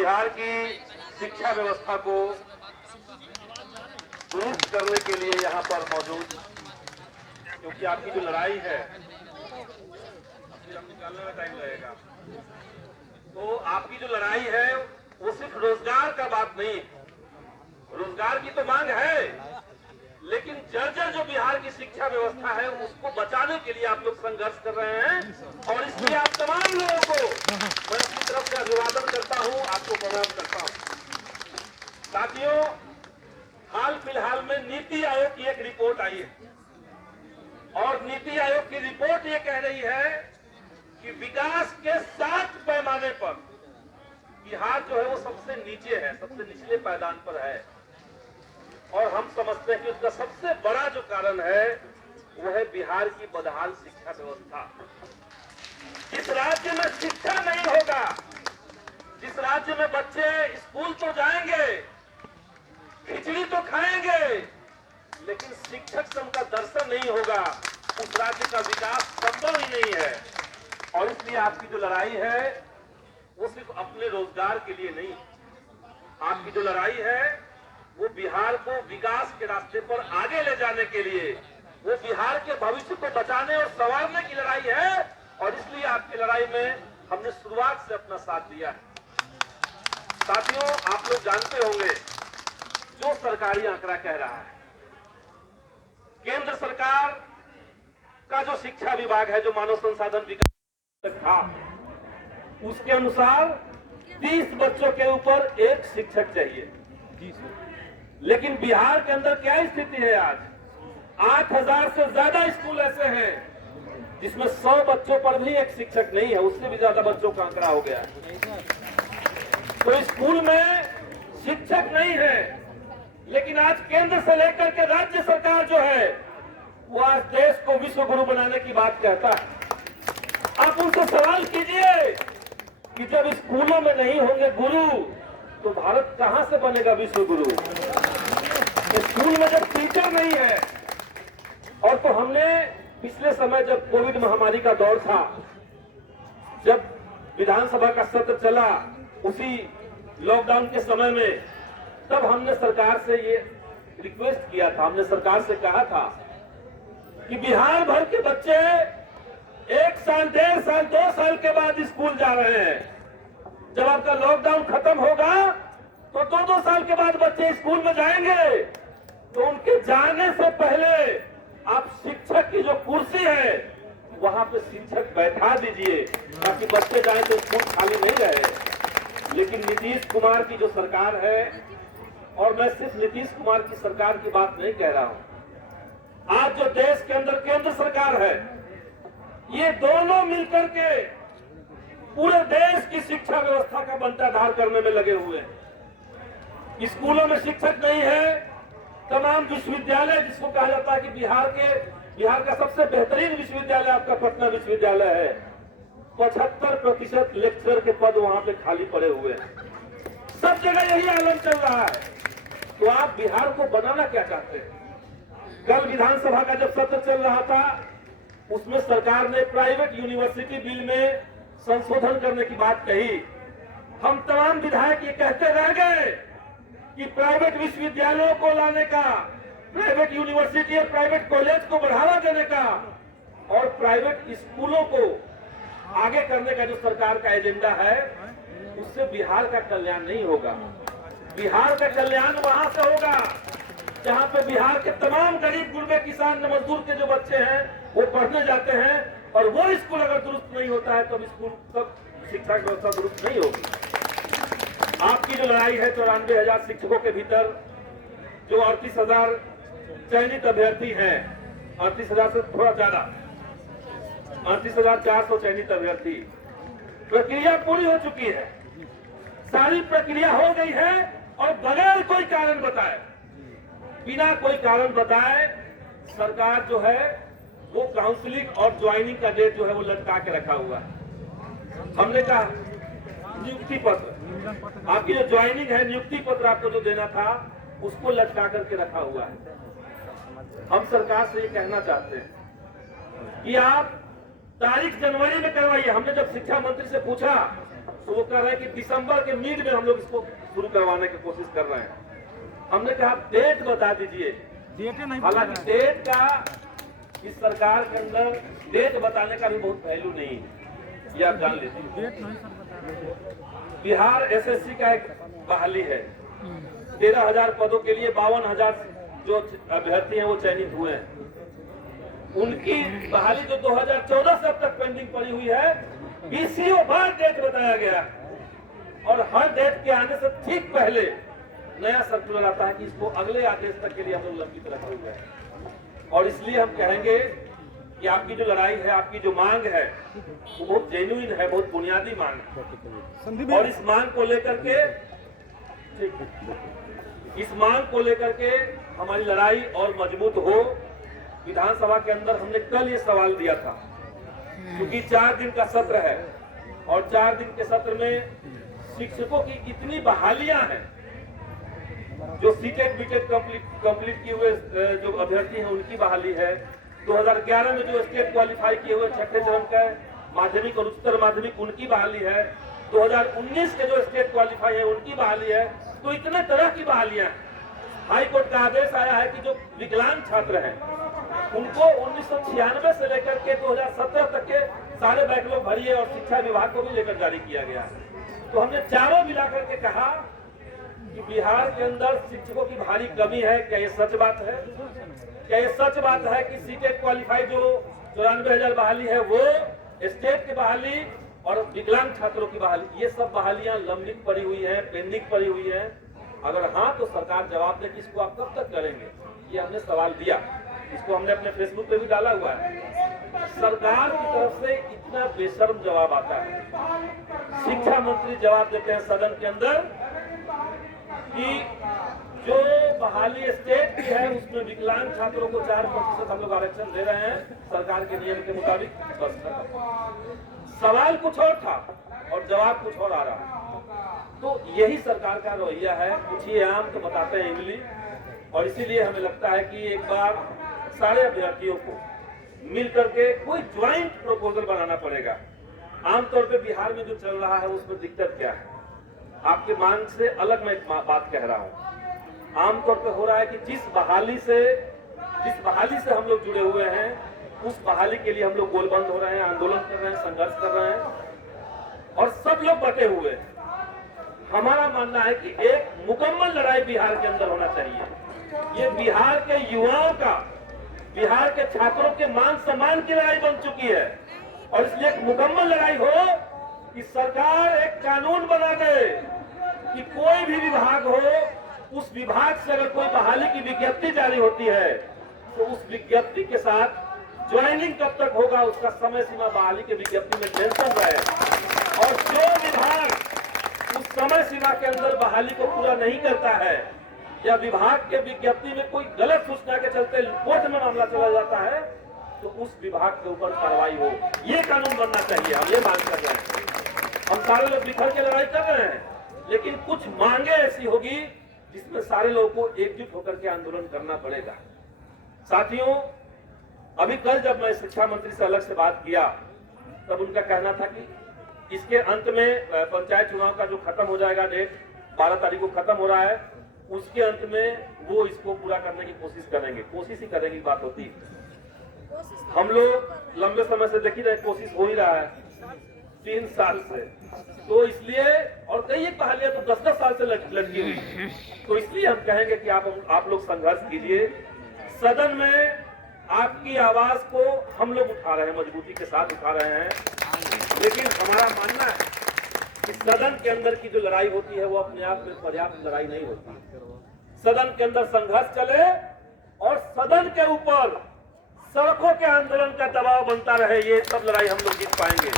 बिहार की शिक्षा व्यवस्था को दुरुस्त करने के लिए यहाँ पर मौजूद, क्योंकि आपकी जो लड़ाई है निकालने में टाइम लगेगा, तो आपकी जो लड़ाई है वो सिर्फ रोजगार का बात नहीं, रोजगार की तो मांग है, लेकिन जर्जर जो बिहार की शिक्षा व्यवस्था है उसको बचाने के लिए आप लोग संघर्ष कर रहे हैं। और इसलिए आप तमाम लोगों को मैं अपनी तरफ से अभिवादन करता हूं, आपको प्रणाम करता हूं। साथियों, हाल फिलहाल में नीति आयोग की एक रिपोर्ट आई है और नीति आयोग की रिपोर्ट ये कह रही है कि विकास के 7 पैमाने पर बिहार जो है वो सबसे नीचे है, सबसे निचले पायदान पर है। और हम समझते हैं कि उसका सबसे बड़ा जो कारण है वो है बिहार की बदहाल शिक्षा व्यवस्था। जिस राज्य में शिक्षा नहीं होगा, जिस राज्य में बच्चे स्कूल तो जाएंगे, खिचड़ी तो खाएंगे, लेकिन शिक्षक से उनका दर्शन नहीं होगा, उस राज्य का विकास संभव ही नहीं है। और इसलिए आपकी जो लड़ाई है वो सिर्फ अपने रोजगार के लिए नहीं, आपकी जो लड़ाई है वो बिहार को विकास के रास्ते पर आगे ले जाने के लिए, वो बिहार के भविष्य को बचाने और संवारने की लड़ाई है। और इसलिए आपकी लड़ाई में हमने शुरुआत से अपना साथ दिया है। साथियों, आप लोग जानते होंगे जो सरकारी आंकड़ा कह रहा है, केंद्र सरकार का जो शिक्षा विभाग है, जो मानव संसाधन विकास था, उसके अनुसार 30 बच्चों के ऊपर एक शिक्षक चाहिए। लेकिन बिहार के अंदर क्या स्थिति है आज? 8000 से ज्यादा स्कूल ऐसे हैं जिसमें 100 बच्चों पर भी एक शिक्षक नहीं है, उससे भी ज्यादा बच्चों का आंकड़ा हो गया है। तो स्कूल में शिक्षक नहीं है, लेकिन आज केंद्र से लेकर के राज्य सरकार जो है वो आज देश को विश्व गुरु बनाने की बात कहता है। आप उनसे सवाल कीजिए कि जब स्कूलों में नहीं होंगे गुरु तो भारत कहां से बनेगा विश्व गुरु? स्कूल में जब टीचर नहीं है, और तो हमने पिछले समय जब कोविड महामारी का दौर था, जब विधानसभा का सत्र चला, उसी लॉकडाउन के समय में, तब हमने सरकार से ये रिक्वेस्ट किया था, हमने सरकार से कहा था कि बिहार भर के बच्चे 1 साल, 1.5 साल, 2 साल के बाद स्कूल जा रहे हैं। जब आपका लॉकडाउन खत्म होगा तो 2-2 साल के बाद बच्चे स्कूल में जाएंगे, तो उनके जाने से पहले आप शिक्षक की जो कुर्सी है वहां पे शिक्षक बैठा दीजिए, ताकि बच्चे जाए तो स्कूल खाली नहीं रहे। लेकिन नीतीश कुमार की जो सरकार है, और मैं सिर्फ नीतीश कुमार की सरकार की बात नहीं कह रहा हूं, आज जो देश के अंदर केंद्र सरकार है, ये दोनों मिलकर के पूरे देश की शिक्षा व्यवस्था का बंटाधार करने में लगे हुए हैं। स्कूलों में शिक्षक नहीं है, तमाम विश्वविद्यालय, जिसको कहा जाता है कि बिहार का सबसे बेहतरीन विश्वविद्यालय आपका पटना विश्वविद्यालय है, 75% लेक्चरर के पद वहां पे खाली पड़े हुए हैं। सब जगह यही आलम चल रहा है। तो आप बिहार को बनाना क्या चाहते हैं? कल विधानसभा का जब सत्र चल रहा था, उसमें सरकार ने प्राइवेट यूनिवर्सिटी बिल में संशोधन करने की बात कही। हम तमाम विधायक ये कहते रह गए कि प्राइवेट विश्वविद्यालयों को लाने का, प्राइवेट यूनिवर्सिटी और प्राइवेट कॉलेज को बढ़ावा देने का और प्राइवेट स्कूलों को आगे करने का जो सरकार का एजेंडा है, उससे बिहार का कल्याण नहीं होगा। बिहार का कल्याण वहां से होगा जहां पे बिहार के तमाम गरीब गुरबे किसान मजदूर के जो बच्चे हैं वो पढ़ने जाते हैं, और वो स्कूल अगर दुरुस्त नहीं होता है तो स्कूल तब शिक्षा व्यवस्था दुरुस्त नहीं होगी। आपकी जो लड़ाई है 94,000 शिक्षकों के भीतर जो 38,000 चयनित अभ्यर्थी हैं, 38,000 से थोड़ा ज्यादा, 38,400 चयनित अभ्यर्थी, प्रक्रिया पूरी हो चुकी है, सारी प्रक्रिया हो गई है, और बगैर कोई कारण बताए, बिना कोई कारण बताए सरकार जो है वो काउंसलिंग और ज्वाइनिंग का डेट जो है वो लटका के रखा हुआ है। हमने कहा नियुक्ति पत्र, आपकी जो ज्वाइनिंग है, नियुक्ति पत्र आपको जो देना था उसको लटका करके रखा हुआ है। हम सरकार से ये कहना चाहते हैं कि आप तारीख जनवरी में करवाइए। हमने जब शिक्षा मंत्री से पूछा, तो वो कह रहे हैं कि दिसंबर के मिड में हम लोग इसको शुरू करवाने की कोशिश कर रहे हैं। हमने कहा डेट बता दीजिए, हालांकि डेट का इस सरकार के अंदर डेट बताने का भी बहुत वैल्यू नहीं है, ये आप जान लीजिए। बिहार एसएससी का एक बहाली है, 13,000 पदों के लिए 52,000 जो अभ्यर्थी हैं वो चयनित हुए हैं। उनकी बहाली जो 2014 से अब तक पेंडिंग पड़ी हुई है, बीसीओ बार डेट बताया गया और हर डेट के आने से ठीक पहले नया सर्कुलर आता है कि इसको अगले आदेश तक के लिए हम लोग लंबित रखे हुए हैं। और इसलिए हम कहेंगे कि आपकी जो लड़ाई है, आपकी जो मांग है, वो बहुत जेन्युइन है, बहुत बुनियादी मांग है। और इस मांग को लेकर के हमारी लड़ाई और मजबूत हो। विधानसभा के अंदर हमने कल ये सवाल दिया था, क्योंकि 4 दिन का सत्र है और 4 दिन के सत्र में शिक्षकों की इतनी बहालियां हैं, जो सीटेट बीटेट कंप्लीट किए हुए जो अभ्यर्थी हैं उनकी बहाली है, 2011 में जो स्टेट क्वालिफाई किए हुए छठे चरण का माध्यमिक और उच्चतर माध्यमिक उनकी बहाली है, 2019 के जो स्टेट क्वालिफाई है उनकी बहाली है। तो इतने तरह की बहालियां हैं। हाई कोर्ट का आदेश आया है कि जो विकलांग छात्र हैं उनको 1996 से लेकर के 2017 तक के सारे बैकलॉग भरिए और शिक्षा विभाग को भी लेकर जारी किया गया है। तो हमने चारों मिलाकर के कहा कि बिहार के अंदर शिक्षकों की भारी कमी है। क्या ये सच बात है? क्या ये सच बात है कि सीटेट क्वालिफाई जो 94,000 बहाली है वो स्टेट की बहाली और विकलांग छात्रों की बहाली, ये सब बहालियां लंबित पड़ी हुई है, पेंडिंग पड़ी हुई है? अगर हाँ तो सरकार जवाब दे कि इसको आप कब तक करेंगे। ये हमने सवाल दिया, इसको हमने अपने फेसबुक पे भी डाला हुआ है। सरकार की तरफ से इतना बेशर्म जवाब आता है। शिक्षा मंत्री जवाब देते हैं सदन के अंदर कि जो बहाली स्टेट की है उसमें विकलांग छात्रों को 4% हम लोग आरक्षण दे रहे हैं सरकार के नियम के मुताबिक। बस सवाल कुछ और था और जवाब कुछ और आ रहा है। तो यही सरकार का रवैया है, पूछिए आम तो बताते हैं इमली। और इसीलिए हमें लगता है कि एक बार सारे अभ्यर्थियों को मिल करके कोई ज्वाइंट प्रपोजल बनाना पड़ेगा। आमतौर पे बिहार में जो चल रहा है उसमें दिक्कत क्या है? आपके मांग से अलग मैं एक बात कह रहा हूँ। आमतौर पे हो रहा है कि जिस बहाली से हम लोग जुड़े हुए हैं उस बहाली के लिए हम लोग गोलबंद हो रहे हैं, आंदोलन कर रहे हैं, संघर्ष कर रहे हैं और सब लोग बटे हुए हैं। हमारा मानना है कि एक मुकम्मल लड़ाई बिहार के अंदर होना चाहिए। ये बिहार के युवाओं का, बिहार के छात्रों के मान सम्मान की लड़ाई बन चुकी है और इसलिए एक मुकम्मल लड़ाई हो कि सरकार एक कानून बना दे कि कोई भी विभाग हो, उस विभाग से अगर कोई बहाली की विज्ञप्ति जारी होती है तो उस विज्ञप्ति के साथ ज्वाइनिंग कब तक होगा उसका समय सीमा बहाली के विज्ञप्ति में मेंशन रहे। और जो विभाग उस समय सीमा के अंदर बहाली को पूरा नहीं करता है या विभाग के विज्ञप्ति में कोई गलत सूचना के चलते कोर्ट में मामला चला जाता है तो उस विभाग के ऊपर कार्रवाई हो, ये कानून बनना चाहिए। हम ये मांग कर रहे हैं। हम सारे लोग बिखर के लड़ाई कर रहे हैं, लेकिन कुछ मांगे ऐसी होगी जिसमें सारे लोगों को एकजुट होकर के आंदोलन करना पड़ेगा। साथियों, अभी कल जब मैं शिक्षा मंत्री से अलग से बात किया तब उनका कहना था कि इसके अंत में पंचायत चुनाव का जो खत्म हो जाएगा, डेट 12 तारीख को खत्म हो रहा है, उसके अंत में वो इसको पूरा करने की कोशिश करेंगे। कोशिश ही करने की बात होती है। हम लोग लंबे समय से देख ही रहे, कोशिश हो ही रहा है 3 साल से। तो इसलिए और कई एक बहालियां तो 10-10 साल से लटकी हुई। तो इसलिए हम कहेंगे कि आप लोग संघर्ष कीजिए। सदन में आपकी आवाज को हम लोग उठा रहे हैं, मजबूती के साथ उठा रहे हैं, लेकिन हमारा मानना है कि सदन के अंदर की जो लड़ाई होती है वो अपने आप में पर्याप्त लड़ाई नहीं होती। सदन के अंदर संघर्ष चले और सदन के ऊपर सड़कों के आंदोलन का दबाव बनता रहे, ये सब लड़ाई हम लोग जीत पाएंगे।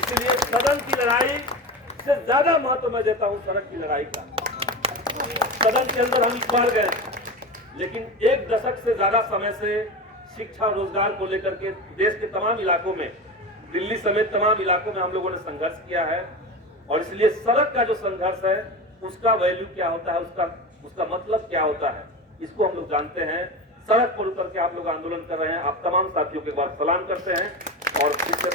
इसलिए सदन की लड़ाई से ज्यादा महत्व मैं देता हूं सड़क की लड़ाई का। सदन के अंदर हम इस बार गए, लेकिन 1 दशक से ज्यादा समय से शिक्षा रोजगार को लेकर के देश के तमाम इलाकों में, दिल्ली समेत तमाम इलाकों में हम लोगों ने संघर्ष किया है। और इसलिए सड़क का जो संघर्ष है उसका वैल्यू क्या होता है, उसका मतलब क्या होता है, इसको हम लोग जानते हैं। सड़क पर उतर के आप लोग आंदोलन कर रहे हैं। आप तमाम साथियों के बाद सलाम करते हैं और फिर से